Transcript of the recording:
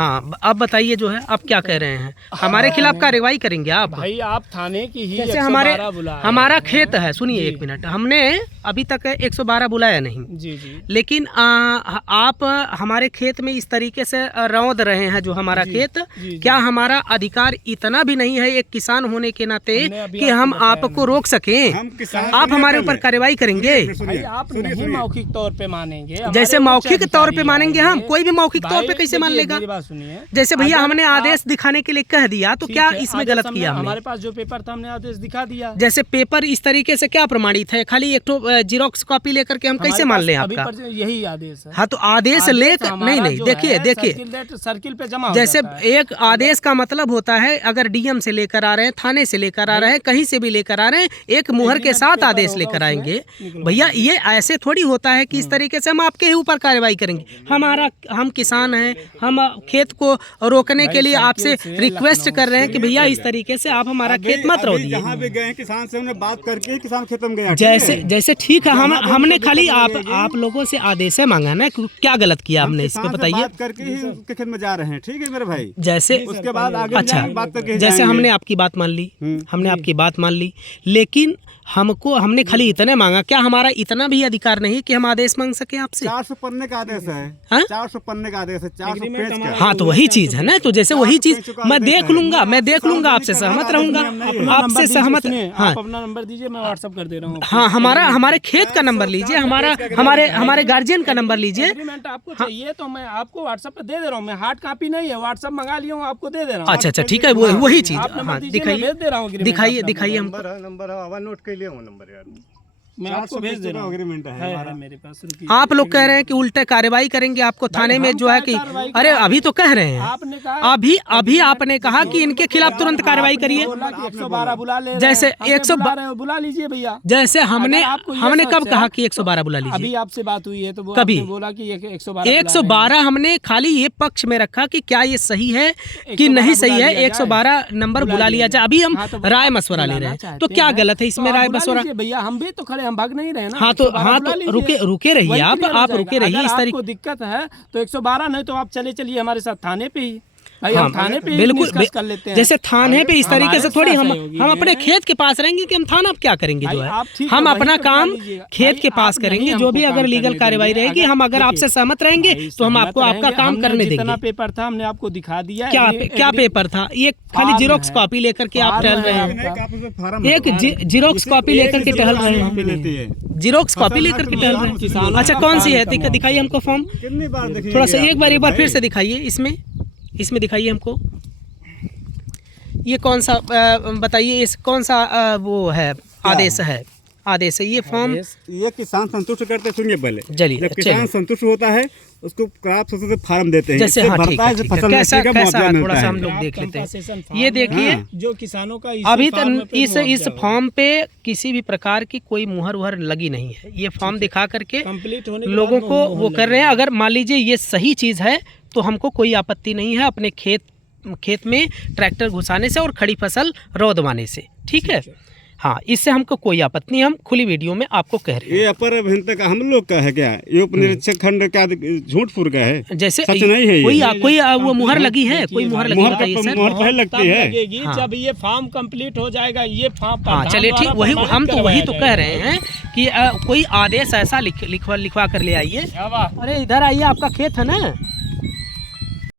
हाँ, अब बताइए जो है आप क्या कह रहे हैं, हमारे खिलाफ कार्रवाई करेंगे आप? भाई आप थाने की ही जैसे 112 बुलाया हमारा खेत है, सुनिए एक मिनट, हमने अभी तक 112 बुलाया नहीं जी जी, लेकिन आप हमारे खेत में इस तरीके से रौंद रहे हैं जो हमारा खेत, क्या हमारा अधिकार इतना भी नहीं है एक किसान होने के नाते कि हम आपको रोक सकें? आप हमारे ऊपर कार्रवाई करेंगे? भाई आप नहीं मौखिक तौर पे मानेंगे, जैसे मौखिक तौर पे मानेंगे हम, कोई भी मौखिक तौर पे कैसे मान लेगा? सुनिए, जैसे भैया हमने आदेश दिखाने के लिए कह दिया तो क्या इसमें गलत किया हमने? हमारे पास जो पेपर था हमने आदेश दिखा दिया। जैसे पेपर इस तरीके से क्या प्रमाणित है? खाली एक तो जीरोक्स कॉपी लेकर के हम कैसे मान लें आपका? यही आदेश है। हाँ तो आदेश लेकर नहीं, देखिए सर्किल पे जमा जैसे एक आदेश का मतलब होता है, अगर डीएम से लेकर आ रहे हैं, थाने से लेकर आ रहे हैं, कहीं से भी लेकर आ रहे हैं, एक मुहर के साथ आदेश लेकर आएंगे। भैया ये ऐसे थोड़ी होता है कि इस तरीके से हम आपके ही ऊपर कार्रवाई करेंगे। हम किसान हैं, हम खेत को रोकने के लिए आपसे रिक्वेस्ट कर रहे हैं कि भैया इस तरीके से आप हमारा खेत मत रोकिए। जहाँ भी गए किसान से हमने बात करके किसान खेत में गया। जैसे ठीक है, हमने खाली आप लोगों से आदेश मांगा ना, क्या गलत किया हमने, इस पे बताइए। बात करके ही उसके खेत में जा रहे हैं, ठीक है मेरे भाई। जैसे उसके बाद आगे अच्छा, बात करके जैसे हमने आपकी बात मान ली, लेकिन हमने खाली इतने मांगा, क्या हमारा इतना भी अधिकार नहीं कि हम आदेश मांग सके आपसे? 400 पन्ने का आदेश है। हाँ? 400 पन्ने का आदेश है, 400 पेज का। हाँ तो वही चीज है ना, तो जैसे वही चीज मैं देख लूंगा, आपसे सहमत रहूंगा, आपसे सहमत। हाँ, अपना नंबर दीजिए, मैं व्हाट्सएप कर दे रहा हूँ। हाँ, हमारे खेत का नंबर लीजिए, हमारे गार्जियन का नंबर लीजिए। एग्रीमेंट आपको चाहिए तो मैं आपको व्हाट्सएप पे दे दे रहा हूँ। मैं हार्ड कॉपी नहीं है, व्हाट्सएप मंगा लिया हूँ, आपको दे दे रहा हूँ। अच्छा ठीक है, वही चीज। आप नंबर हाँ दीजिए, मैं भेज दे रहा हूँ। दिखाइए हमको। नंबर हवा नोट कर लिया नंबर यार, मैं आपको भेज दे रहा हूँ। एग्रीमेंट है मेरे पास। आप लोग कह रहे हैं कि उल्टे कार्रवाई करेंगे आपको थाने में, जो है कि अरे अभी तो कह रहे हैं, आपने कहा अभी आपने कहा कि इनके खिलाफ तुरंत कार्रवाई करिए। 112 बुला ले, जैसे 112 बुला लीजिए भैया। जैसे हमने कब कहा कि 112 बुला लीजिए? अभी आपसे बात हुई है तो कभी बोला कि 112 112 हमने खाली ये पक्ष में रखा कि क्या ये सही है कि नहीं सही है, 112 नंबर बुला लिया जाए। अभी हम राय मशवरा ले रहे हैं, तो क्या गलत है इसमें राय मशवरा? भैया हम भी तो खड़े, हम भाग नहीं रहे ना। हाँ तो रुके रहिए आप रुके रहिए। इस तरीके दिक्कत है तो 112 नहीं तो आप चलिए हमारे साथ थाने पे ही। हाँ, हम थाने पे बिल्कुल कर लेते हैं। जैसे थाने पे इस तरीके से थोड़ी हम अपने खेत के पास रहेंगे कि हम थाना क्या करेंगे? जो है हम अपना काम खेत के पास करेंगे, जो भी अगर लीगल कार्रवाई रहेगी, हम अगर आपसे सहमत रहेंगे तो हम आपको आपका काम करने देंगे। जितना पेपर था हमने आपको दिखा दिया। क्या पेपर था? ये खाली जीरोक्स कॉपी लेकर के आप टहल रहे हैं, एक जीरोक्स कॉपी लेकर के टहल रहे हैं, जीरोक्स कॉपी लेकर के टहल रहे हैं। अच्छा कौन सी है, दिखाइए हमको फॉर्म, थोड़ा सा एक बार फिर से दिखाइए। इसमें दिखाइए हमको, ये कौन सा बताइए, इस कौन सा वो है आदेश है ये फॉर्म? ये किसान संतुष्ट करते, सुनिए पहले। चलिए, जब किसान संतुष्ट होता है उसको क्रॉप से फॉर्म देते हैं, जैसे हाँ ठीक है, कैसा थोड़ा सा हम लोग देख लेते हैं। ये देखिए, जो किसानों का अभी तक इस फॉर्म पे किसी भी प्रकार की कोई मुहर लगी नहीं है। ये फॉर्म दिखा करके लोगों को वो कर रहे हैं। अगर मान लीजिए ये सही चीज़ है तो हमको कोई आपत्ति नहीं है अपने खेत में ट्रैक्टर घुसाने से और खड़ी फसल रौदवाने से, ठीक है। हाँ, इससे हमको कोई आपत्ति नहीं, हम खुली वीडियो में आपको कह रहे हैं। ये अपर अभियंता का हम लोग का है क्या? ये उपनिरीक्षक खंड का झूठपुर का है, जैसे सच नहीं है। कोई वो मुहर लगी है, कोई मुहर लगी है मुहर पहले लगती है। हाँ। जब ये फॉर्म कंप्लीट हो जाएगा, ये फॉर्म। हाँ चलिए ठीक, हम तो वही तो कह रहे हैं कि कोई आदेश ऐसा लिखवा कर ले आइए। अरे इधर आइए, आपका खेत है ना।